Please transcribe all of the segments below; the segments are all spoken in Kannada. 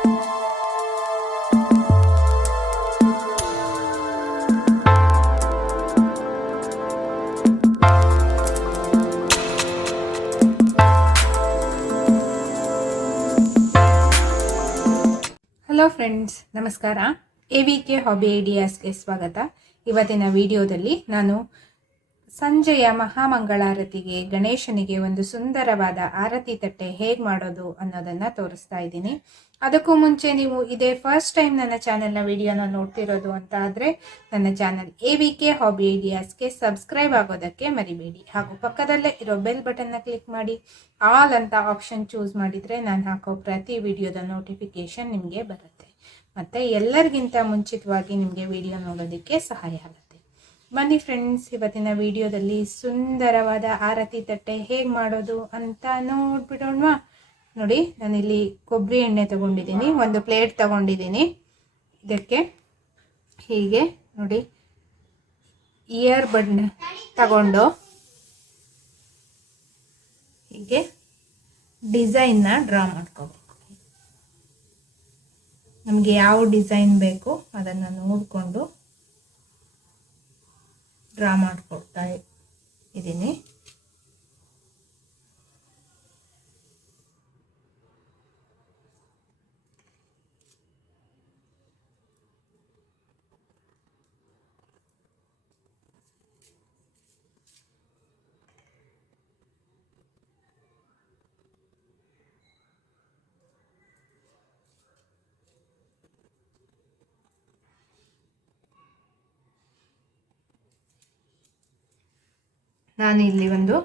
ಹಲೋ ಫ್ರೆಂಡ್ಸ್ ನಮಸ್ಕಾರ. ಎ ವಿ ಕೆ ಹಾಬಿ ಐಡಿಯಾಸ್ಗೆ ಸ್ವಾಗತ. ಇವತ್ತಿನ ವಿಡಿಯೋದಲ್ಲಿ ನಾನು ಸಂಜೆಯ ಮಹಾಮಂಗಳಾರತಿಗೆ ಗಣೇಶನಿಗೆ ಒಂದು ಸುಂದರವಾದ ಆರತಿ ತಟ್ಟೆ ಹೇಗೆ ಮಾಡೋದು ಅನ್ನೋದನ್ನು ತೋರಿಸ್ತಾ ಇದ್ದೀನಿ. ಅದಕ್ಕೂ ಮುಂಚೆ ನೀವು ಇದೇ ಫಸ್ಟ್ ಟೈಮ್ ನನ್ನ ಚಾನೆಲ್ನ ವಿಡಿಯೋನ ನೋಡ್ತಿರೋದು ಅಂತ ಆದರೆ ನನ್ನ channel A V K hobby ಐಡಿಯಾಸ್ಗೆ subscribe ಆಗೋದಕ್ಕೆ ಮರಿಬೇಡಿ. ಹಾಗೂ ಪಕ್ಕದಲ್ಲೇ ಇರೋ ಬೆಲ್ ಬಟನ್ನ ಕ್ಲಿಕ್ ಮಾಡಿ. ಆಲ್ ಅಂತ ಆಪ್ಷನ್ ಚೂಸ್ ಮಾಡಿದರೆ ನಾನು ಹಾಕೋ ಪ್ರತಿ ವಿಡಿಯೋದ ನೋಟಿಫಿಕೇಷನ್ ನಿಮಗೆ ಬರುತ್ತೆ. ಮತ್ತು ಎಲ್ಲರಿಗಿಂತ ಮುಂಚಿತವಾಗಿ ನಿಮಗೆ ವಿಡಿಯೋ ನೋಡೋದಕ್ಕೆ ಸಹಾಯ ಆಗುತ್ತೆ. ಬನ್ನಿ ಫ್ರೆಂಡ್ಸ್ ಇವತ್ತಿನ ವಿಡಿಯೋದಲ್ಲಿ ಸುಂದರವಾದ ಆರತಿ ತಟ್ಟೆ ಹೇಗೆ ಮಾಡೋದು ಅಂತ ನೋಡ್ಬಿಡೋಣವಾ? ನೋಡಿ, ನಾನಿಲ್ಲಿ ಕೊಬ್ಬರಿ ಎಣ್ಣೆ ತಗೊಂಡಿದ್ದೀನಿ, ಒಂದು ಪ್ಲೇಟ್ ತಗೊಂಡಿದ್ದೀನಿ. ಇದಕ್ಕೆ ಹೀಗೆ, ನೋಡಿ ಇಯರ್ ಬಡ್ನ ತಗೊಂಡು ಹೀಗೆ ಡಿಸೈನ್ನ ಡ್ರಾ ಮಾಡ್ಕೋಬೇಕು. ನಮಗೆ ಯಾವ ಡಿಸೈನ್ ಬೇಕು ಅದನ್ನು ನೋಡಿಕೊಂಡು ಡ್ರಾ ಮಾಡಿಕೊಡ್ತಾ ಇದ್ದೀನಿ. ನಾನು ಇಲ್ಲಿ ಒಂದು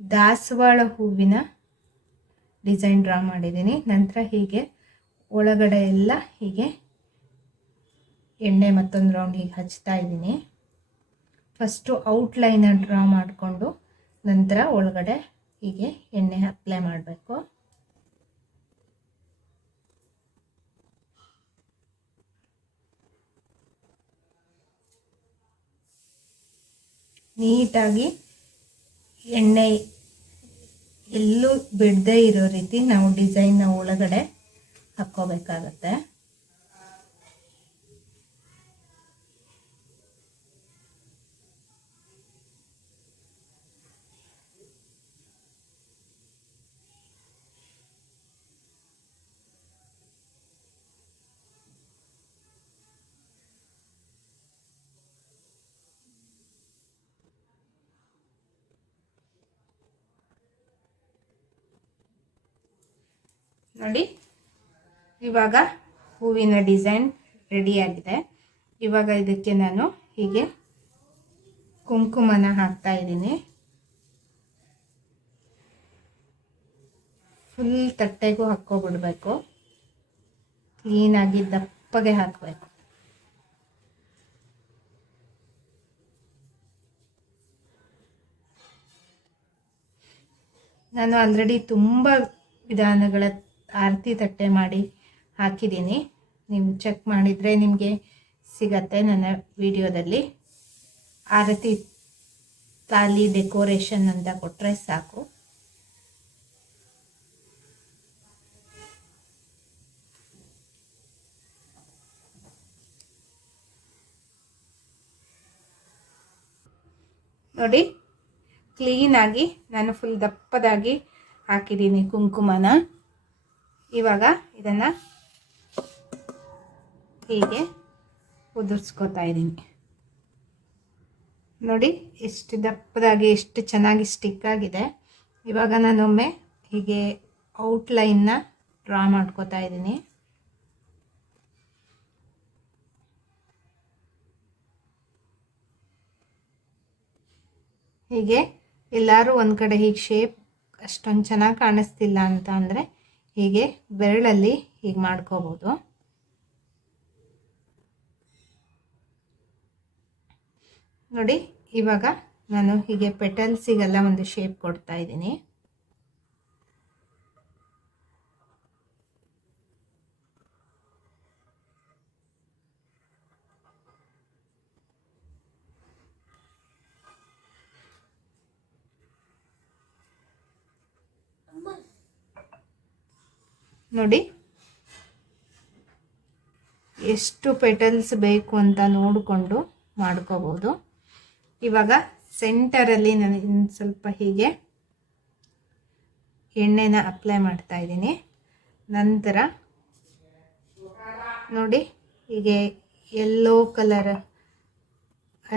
ದಾಸವಾಳ ಹೂವಿನ ಡಿಸೈನ್ ಡ್ರಾ ಮಾಡಿದ್ದೀನಿ. ನಂತರ ಹೀಗೆ ಒಳಗಡೆ ಎಲ್ಲ ಹೀಗೆ ಎಣ್ಣೆ ಮತ್ತೊಂದು ರೌಂಡ್ ಹೀಗೆ ಹಚ್ತಾ ಇದ್ದೀನಿ. ಫಸ್ಟು ಔಟ್ಲೈನ ಡ್ರಾ ಮಾಡಿಕೊಂಡು ನಂತರ ಒಳಗಡೆ ಹೀಗೆ ಎಣ್ಣೆ ಅಪ್ಲೈ ಮಾಡಬೇಕು. ನೀಟಾಗಿ ಎಣ್ಣೆ ಎಲ್ಲೂ ಬಿಡದೇ ಇರೋ ರೀತಿ ನಾವು ಡಿಸೈನ್ನ ಒಳಗಡೆ ಹಾಕ್ಕೋಬೇಕಾಗತ್ತೆ. ನೋಡಿ. ಇವಾಗ ಹೂವಿನ ಡಿಸೈನ್ ರೆಡಿಯಾಗಿದೆ ಇವಾಗ ಇದಕ್ಕೆ ನಾನು ಹೀಗೆ ಕುಂಕುಮನ ಹಾಕ್ತಾ ಇದ್ದೀನಿ. ಫುಲ್ ತಟ್ಟೆಗೂ ಹಾಕ್ಕೊಬಿಡ್ಬೇಕು. ಕ್ಲೀನಾಗಿ ದಪ್ಪಗೆ ಹಾಕಬೇಕು. ನಾನು ಆಲ್ರೆಡಿ ತುಂಬ ವಿಧಾನಗಳ ಆರತಿ ತಟ್ಟೆ ಮಾಡಿ ಹಾಕಿದ್ದೀನಿ. ನೀವು ಚೆಕ್ ಮಾಡಿದರೆ ನಿಮಗೆ ಸಿಗತ್ತೆ ನನ್ನ ವಿಡಿಯೋದಲ್ಲಿ. ಆರತಿ ತಾಲಿ ಡೆಕೋರೇಷನ್ ಅಂತ ಕೊಟ್ಟರೆ ಸಾಕು. ನೋಡಿ ಕ್ಲೀನಾಗಿ ನಾನು ಫುಲ್ ದಪ್ಪದಾಗಿ ಹಾಕಿದ್ದೀನಿ ಕುಂಕುಮನ. ಇವಾಗ ಇದನ್ನು ಹೀಗೆ ಉದುರ್ಸ್ಕೊತಾ ಇದ್ದೀನಿ. ನೋಡಿ ಎಷ್ಟು ದಪ್ಪದಾಗಿ, ಎಷ್ಟು ಚೆನ್ನಾಗಿ ಸ್ಟಿಕ್ ಆಗಿದೆ. ಇವಾಗ ನಾನೊಮ್ಮೆ ಹೀಗೆ ಔಟ್ಲೈನ್ನ ಡ್ರಾ ಮಾಡ್ಕೋತಾ ಇದ್ದೀನಿ. ಹೀಗೆ ಎಲ್ಲರೂ ಒಂದು ಕಡೆ ಹೀಗೆ ಶೇಪ್ ಅಷ್ಟೊಂದು ಚೆನ್ನಾಗಿ ಕಾಣಿಸ್ತಿಲ್ಲ ಅಂತ ಅಂದರೆ ಹೀಗೆ ಬೆರಳಲ್ಲಿ ಹೀಗೆ ಮಾಡ್ಕೋಬೋದು. ನೋಡಿ ಇವಾಗ ನಾನು ಹೀಗೆ ಪೆಟಲ್ಸಿಗೆಲ್ಲ ಒಂದು ಶೇಪ್ ಕೊಡ್ತಾ ಇದ್ದೀನಿ. ನೋಡಿ. ಎಷ್ಟು ಪೆಟಲ್ಸ್ ಬೇಕು ಅಂತ ನೋಡಿಕೊಂಡು ಮಾಡ್ಕೋಬೋದು. ಇವಾಗ ಸೆಂಟರಲ್ಲಿ ನಾನು ಸ್ವಲ್ಪ ಹೀಗೆ ಎಣ್ಣೆನ ಅಪ್ಲೈ ಮಾಡ್ತಾ ಇದ್ದೀನಿ. ನಂತರ ನೋಡಿ, ಹೀಗೆ ಎಲ್ಲೋ ಕಲರ್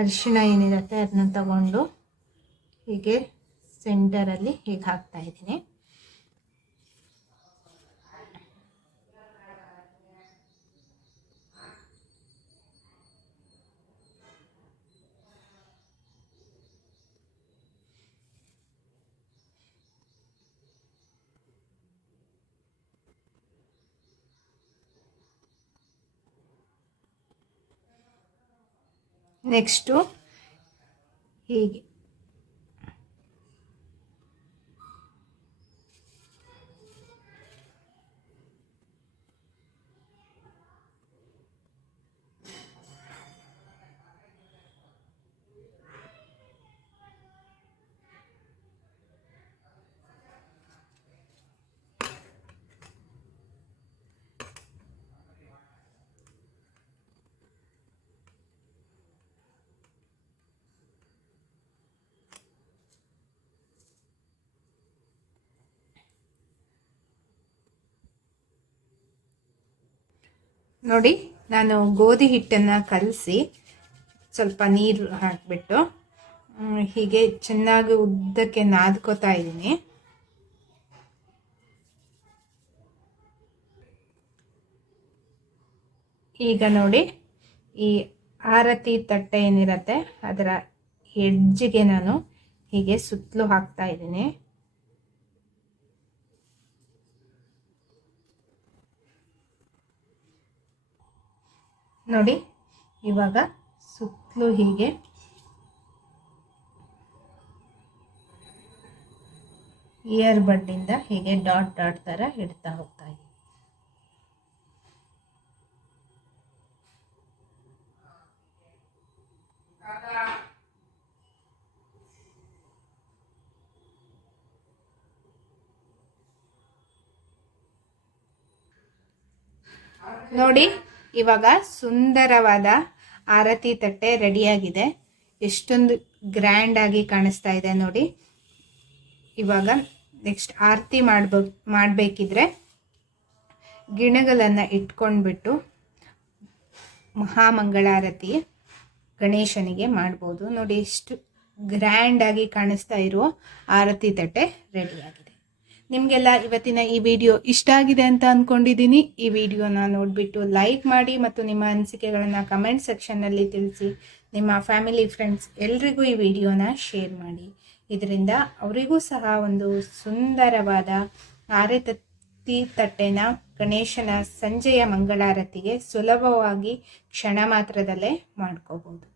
ಅರಿಶಿಣ ಏನಿರುತ್ತೆ ಅದನ್ನ ತಗೊಂಡು ಹೀಗೆ ಸೆಂಟರಲ್ಲಿ ಹೀಗೆ ಹಾಕ್ತಾ ಇದ್ದೀನಿ. ನೆಕ್ಸ್ಟು ಹೀಗೆ. ನೋಡಿ, ನಾನು ಗೋಧಿ ಹಿಟ್ಟನ್ನು ಕಲಸಿ ಸ್ವಲ್ಪ ನೀರು ಹಾಕಿಬಿಟ್ಟು ಹೀಗೆ ಚೆನ್ನಾಗಿ ಉದ್ದಕ್ಕೆ ನಾದ್ಕೋತಾ ಇದ್ದೀನಿ. ಈಗ ನೋಡಿ, ಈ ಆರತಿ ತಟ್ಟೆ ಏನಿರತ್ತೆ, ಅದರ ಎಡ್ಜಿಗೆ ನಾನು ಹೀಗೆ ಸುತ್ತಲೂ ಹಾಕ್ತಾ ಇದ್ದೀನಿ. ನೋಡಿ ಇವಾಗ ಸುತ್ತಲೂ ಹೀಗೆ. ಇಯರ್ ಬಡ್ಡಿಂದ ಹೀಗೆ ಡಾಟ್ ಡಾಟ್ ಥರ ಇಡ್ತಾ ಹೋಗ್ತಾ ಇದ್ದೀನಿ ನೋಡಿ ಇವಾಗ ಸುಂದರವಾದ ಆರತಿ ತಟ್ಟೆ ರೆಡಿಯಾಗಿದೆ. ಎಷ್ಟೊಂದು ಗ್ರ್ಯಾಂಡ್ ಆಗಿ ಕಾಣಿಸ್ತಾ ಇದೆ ನೋಡಿ. ಇವಾಗ ನೆಕ್ಸ್ಟ್ ಆರತಿ ಮಾಡ್ಬೋ, ಮಾಡಬೇಕಿದ್ರೆ ಗಿಣಗಳನ್ನು ಇಟ್ಕೊಂಡ್ಬಿಟ್ಟು ಮಹಾಮಂಗಳಾರತಿ ಗಣೇಶನಿಗೆ ಮಾಡ್ಬೋದು. ನೋಡಿ ಎಷ್ಟು ಗ್ರ್ಯಾಂಡಾಗಿ ಕಾಣಿಸ್ತಾ ಇರುವ ಆರತಿ ತಟ್ಟೆ ರೆಡಿಯಾಗಿದೆ. ನಿಮಗೆಲ್ಲ ಇವತ್ತಿನ ಈ ವಿಡಿಯೋ ಇಷ್ಟ ಆಗಿದೆ ಅಂತ ಅಂದ್ಕೊಂಡಿದ್ದೀನಿ ಈ ವಿಡಿಯೋನ ನೋಡಿಬಿಟ್ಟು ಲೈಕ್ ಮಾಡಿ ಮತ್ತು ನಿಮ್ಮ ಅನಿಸಿಕೆಗಳನ್ನು ಕಮೆಂಟ್ ಸೆಕ್ಷನ್ನಲ್ಲಿ ತಿಳಿಸಿ. ನಿಮ್ಮ ಫ್ಯಾಮಿಲಿ ಫ್ರೆಂಡ್ಸ್ ಎಲ್ರಿಗೂ ಈ ವಿಡಿಯೋನ ಶೇರ್ ಮಾಡಿ. ಇದರಿಂದ ಅವರಿಗೂ ಸಹ ಒಂದು ಸುಂದರವಾದ ಆರತಿ ತಟ್ಟೆನ ಗಣೇಶನ ಸಂಜೆಯ ಮಂಗಳಾರತಿಗೆ ಸುಲಭವಾಗಿ ಕ್ಷಣ ಮಾತ್ರದಲ್ಲೇ ಮಾಡ್ಕೋಬೋದು